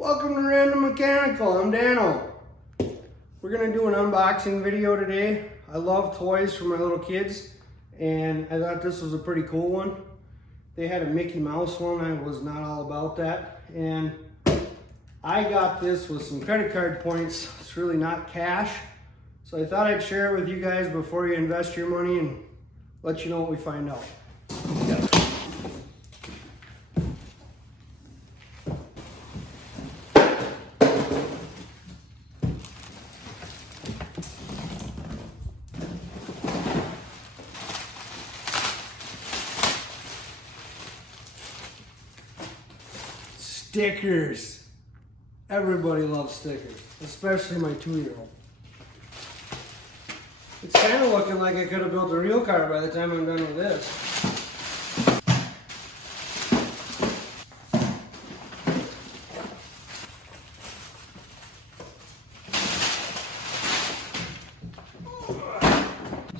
Welcome to Random Mechanical, I'm Dano. We're going to do an unboxing video today. I love toys for my little kids and I thought this was a pretty cool one. They had a Mickey Mouse one, I was not all about that. And I got this with some credit card points, it's really not cash. So I thought I'd share it with you guys before you invest your money and let you know what we find out. Stickers. Everybody loves stickers, especially my 2-year-old. It's kind of looking like I could have built a real car by the time I'm done with this.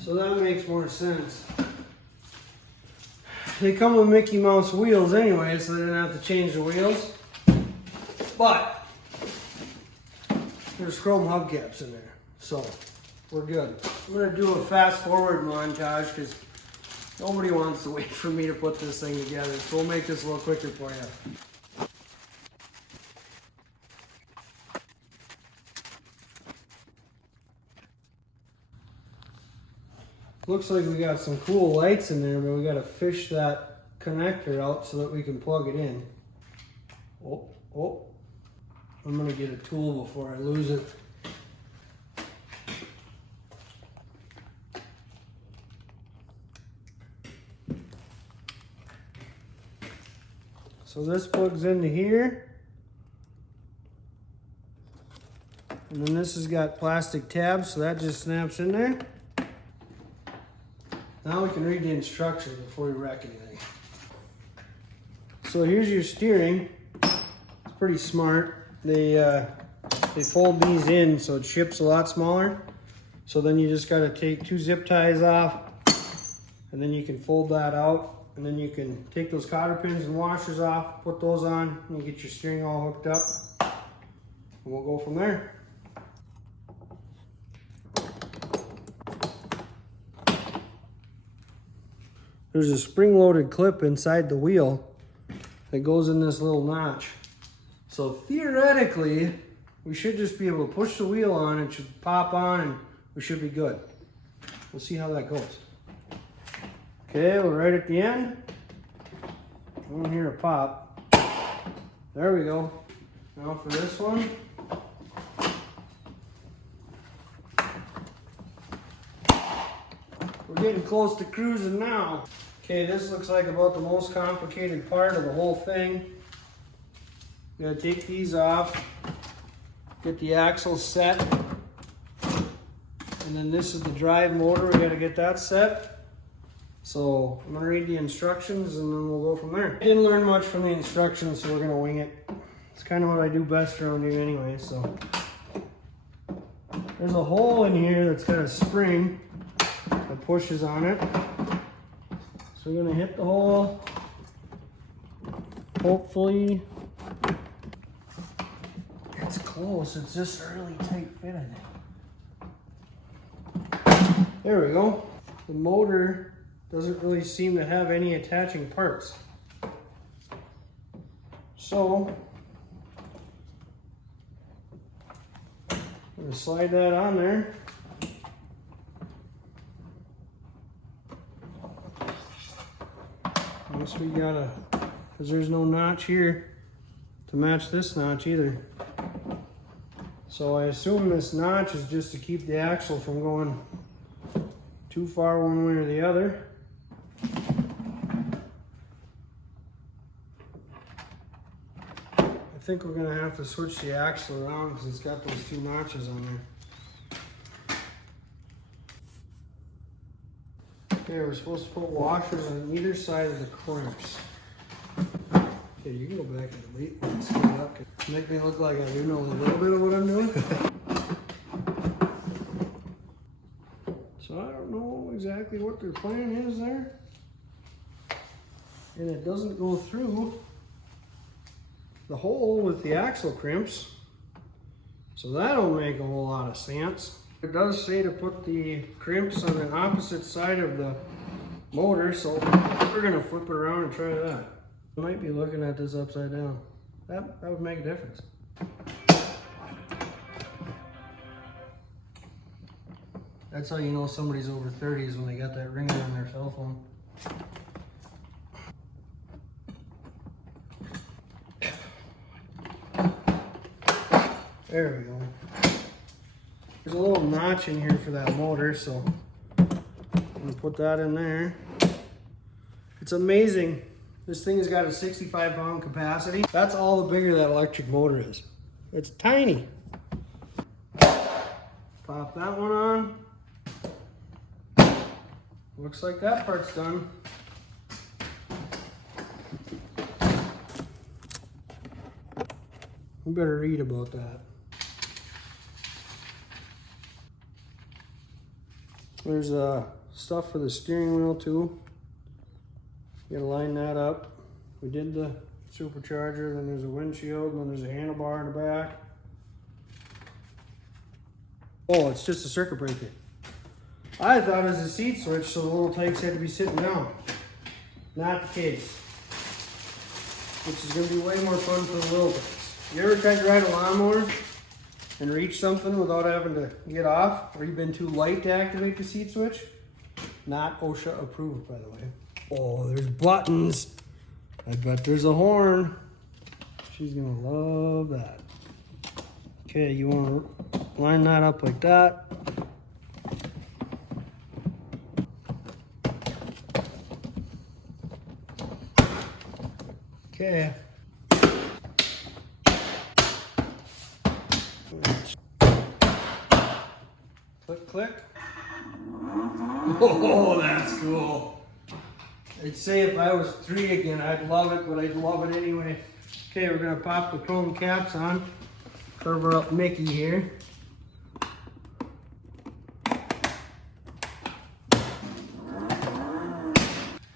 So that makes more sense. They come with Mickey Mouse wheels anyway, so they didn't have to change the wheels. But there's chrome hubcaps in there, so we're good. I'm gonna do a fast forward montage because nobody wants to wait for me to put this thing together. So we'll make this a little quicker for you. Looks like we got some cool lights in there, but we gotta fish that connector out so that we can plug it in. Oh. I'm gonna get a tool before I lose it. So this plugs into here. And then this has got plastic tabs, so that just snaps in there. Now we can read the instructions before we wreck anything. So here's your steering. It's pretty smart. They fold these in so it ships a lot smaller. So then you just gotta take 2 zip ties off and then you can fold that out and then you can take those cotter pins and washers off, put those on, and you get your steering all hooked up. And we'll go from there. There's a spring-loaded clip inside the wheel that goes in this little notch. So theoretically, we should just be able to push the wheel on, it should pop on, and we should be good. We'll see how that goes. Okay, we're right at the end. I don't hear a pop. There we go. Now for this one. We're getting close to cruising now. Okay, this looks like about the most complicated part of the whole thing. You gotta take these off, get the axle set, and then this is the drive motor, we gotta get that set. So I'm gonna read the instructions and then we'll go from there. I didn't learn much from the instructions, so we're gonna wing it. It's kind of what I do best around here anyway, so. There's a hole in here that's got a spring that pushes on it. So we're gonna hit the hole. Hopefully, it's close, it's just a really tight fit, I think. There we go. The motor doesn't really seem to have any attaching parts. So, I'm gonna slide that on there. Once we gotta, because there's no notch here to match this notch either. So I assume this notch is just to keep the axle from going too far one way or the other. I think we're gonna have to switch the axle around because it's got those 2 notches on there. Okay, we're supposed to put washers on either side of the clamps. Okay, you can go back and delete and set it up. Make me look like I do know a little bit of what I'm doing. So I don't know exactly what their plan is there. And it doesn't go through the hole with the axle crimps. So that'll make a whole lot of sense. It does say to put the crimps on the opposite side of the motor, so we're gonna flip it around and try that. I might be looking at this upside down. That would make a difference. That's how you know somebody's over 30 is when they got that ringer on their cell phone. There we go. There's a little notch in here for that motor, so I'm gonna put that in there. It's amazing. This thing has got a 65 pound capacity. That's all the bigger that electric motor is. It's tiny. Pop that one on. Looks like that part's done. We better read about that. There's stuff for the steering wheel too. You gotta line that up. We did the supercharger, then there's a windshield, and then there's a handlebar in the back. Oh, it's just a circuit breaker. I thought it was a seat switch, so the little tykes had to be sitting down. Not the case. Which is gonna be way more fun for the little tykes. You ever tried to ride a lawnmower and reach something without having to get off? Or you've been too light to activate the seat switch? Not OSHA approved, by the way. Oh, there's buttons. I bet there's a horn. She's gonna love that. Okay, you wanna line that up like that. Okay. Click, click. Oh, that's cool. I'd say if I was 3 again, I'd love it, but I'd love it anyway. Okay, we're gonna pop the chrome caps on. Cover up Mickey here.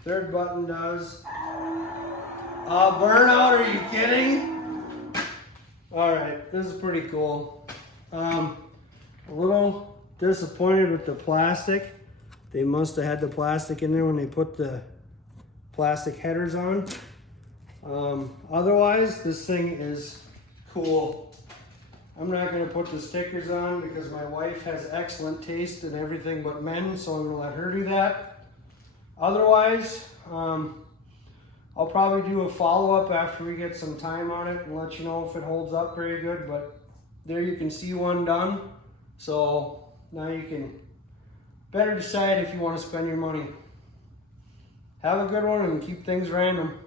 Third button does. Burnout, are you kidding? All right, this is pretty cool. A little disappointed with the plastic. They must have had the plastic in there when they put the plastic headers on. Otherwise, this thing is cool. I'm not gonna put the stickers on because my wife has excellent taste in everything but men, so I'm gonna let her do that. Otherwise, I'll probably do a follow-up after we get some time on it and let you know if it holds up very good, but there you can see one done. So now you can better decide if you want to spend your money. Have a good one and keep things random.